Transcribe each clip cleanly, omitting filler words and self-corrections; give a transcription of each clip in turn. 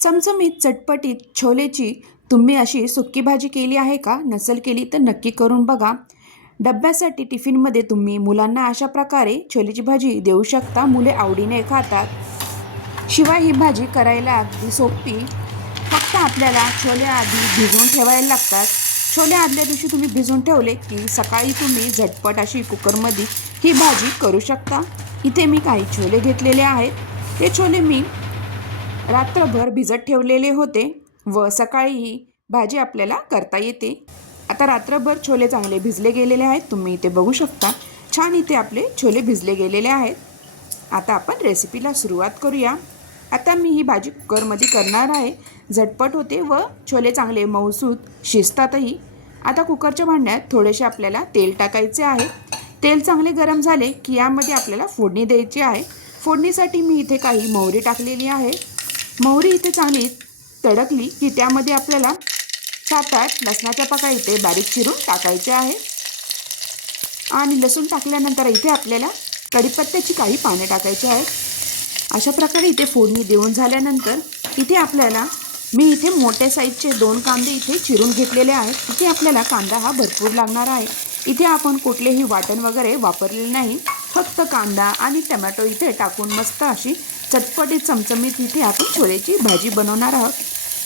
चमचमीत चटपटीत छोलेची तुम्ही अशी सुक्की भाजी केली आहे का? नसेल केली तर नक्की करून बघा. डब्यासाठी टिफिनमध्ये तुम्ही मुलांना अशा प्रकारे छोलेची भाजी देऊ शकता. मुले आवडीने खातात. शिवाय ही भाजी करायला अगदी सोपी. फक्त आपल्याला छोले आधी भिजवून ठेवायला लागतात. छोले आदल्या दिवशी तुम्ही भिजवून ठेवले की सकाळी तुम्ही झटपट अशी कुकरमध्ये ही भाजी करू शकता. इथे मी काही छोले घेतलेले आहेत. ते छोले मी रात्रभर भिजत ठेवलेले होते व सकाळी ही भाजी आपल्याला करता येते. आता रात्रभर छोले चांगले भिजले गेलेले आहेत. तुम्ही इथे बघू शकता. छान इथे आपले छोले भिजले गेलेले आहेत. आता आपण रेसिपीला सुरुवात करूया. आता मी ही भाजी कुकरमध्ये करणार आहे. झटपट होते व छोले चांगले मऊसूत शिजतातही. आता कुकरच्या भांड्यात थोडेसे आपल्याला तेल टाकायचे आहे. तेल चांगले गरम झाले की यामध्ये आपल्याला फोडणी द्यायची आहे. फोडणीसाठी मी इथे काही मोहरी टाकलेली आहे. मोहरी इथे चांगली तडकली की त्यामध्ये आपल्याला 7-8 लसणाच्या पाकळ्या इथे बारीक चिरून टाकायचे आहे. आणि लसूण टाकल्यानंतर इथे आपल्याला कढीपत्त्याची काही पाने टाकायची आहेत. अशा प्रकारे इथे फोडणी देऊन झाल्यानंतर इथे आपल्याला मी इथे मोठ्या साईजचे 2 कांदे इथे चिरून घेतलेले आहेत. इथे आपल्याला कांदा हा भरपूर लागणार आहे. इथे आपण कुठलेही वाटण वगैरे वापरलेले नाही. फक्त कांदा आणि टमॅटो इथे टाकून मस्त अशी चटपटीत चमचमीत इथे आपण छोलेची भाजी बनवणार आहोत.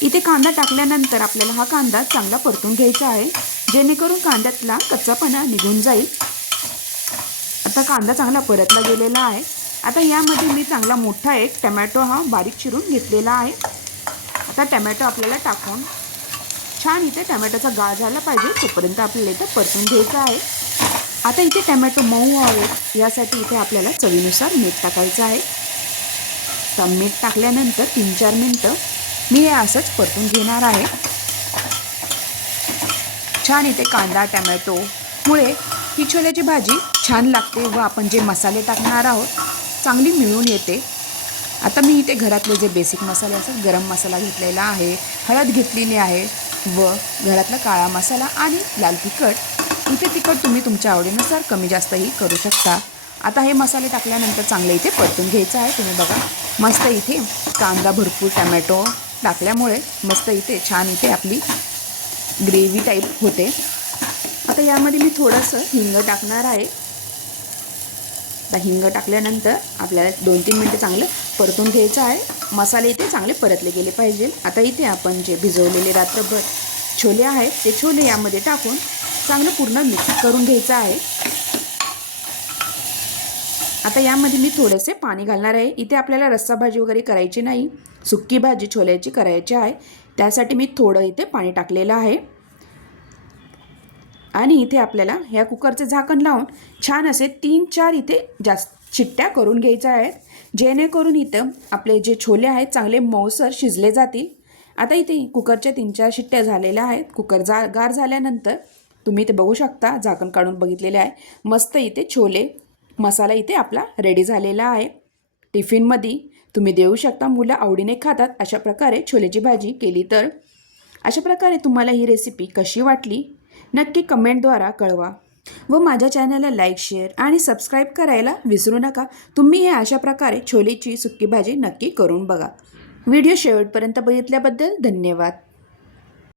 इथे कांदा टाकल्यानंतर आपल्याला हा कांदा चांगला परतून घ्यायचा आहे, जेणेकरून कांद्यातला कच्चापणा निघून जाईल. आता कांदा चांगला परतला गेलेला आहे. आता यामध्ये मी चांगला मोठा एक टमॅटो हा बारीक चिरून घेतलेला आहे. आता टमॅटो आपल्याला टाकून छान इथे टमॅटोचा गाळ झाला पाहिजे तोपर्यंत आपल्याला इथे परतून घ्यायचं आहे. आता इथे टमॅटो मऊ व्हावे यासाठी इथे आपल्याला चवीनुसार मीठ टाकायचं आहे. तर मीठ टाकल्यानंतर 3-4 मिनटं मी हे असंच परतून घेणार आहे. छान इथे कांदा टमॅटोमुळे ही छोल्याची भाजी छान लागते व आपण जे मसाले टाकणार आहोत चांगली मिळून येते. आता मी इथे घरातले जे बेसिक मसाले असतात, गरम मसाला घेतलेला आहे, हळद घेतलेली आहे व घरातला काळा मसाला आणि लाल तिखट. इथे तिखट तुम्ही तुमच्या आवडीनुसार कमी जास्तही करू शकता. आता हे मसाले टाकल्यानंतर चांगले इथे परतून घ्यायचं आहे. तुम्ही बघा मस्त इथे कांदा भरपूर टमॅटो टाकल्यामुळे मस्त इथे छान इथे आपली ग्रेव्ही टाईप होते. आता यामध्ये मी थोडंसं हिंग टाकणार आहे. आता हिंग टाकल्यानंतर आपल्याला 2-3 मिनटं चांगलं परतून घ्यायचं आहे. मसाले इथे चांगले परतले गेले पाहिजे. आता इथे आपण जे भिजवलेले रात्रभर छोले आहेत ते छोले यामध्ये टाकून चांगलं पूर्ण मिक्स करून घ्यायचं आहे. आता यामध्ये मी थोडेसे पाणी घालणार आहे. इथे आपल्याला रस्सा भाजी वगैरे करायची नाही, सुक्की भाजी छोल्याची करायची आहे. त्यासाठी मी थोडं इथे पाणी टाकलेलं आहे. आणि इथे आपल्याला ह्या कुकरचं झाकण लावून छान असे 3-4 इथे जास्त शिट्ट्या करून घ्यायच्या आहेत, जेणेकरून इथं आपले जे छोले आहेत चांगले मऊसर शिजले जातील. आता इथे कुकरच्या 3-4 शिट्ट्या झालेल्या आहेत. कुकर गार झाल्यानंतर तुम्ही इथे बघू शकता, झाकण काढून बघितलेले आहे. मस्त इथे छोले मसाला इथे आपला रेडी झालेला आहे. टिफिनमध्ये तुम्ही देऊ शकता. मुलं आवडीने खातात. अशा प्रकारे छोलेची भाजी केली तर. अशा प्रकारे तुम्हाला ही रेसिपी कशी वाटली नक्की कमेंटद्वारा कळवा व माझ्या चॅनलला लाईक, शेअर आणि सबस्क्राईब करायला विसरू नका. तुम्ही हे अशा प्रकारे छोलेची सुक्की भाजी नक्की करून बघा. व्हिडिओ शेवटपर्यंत बघितल्याबद्दल धन्यवाद.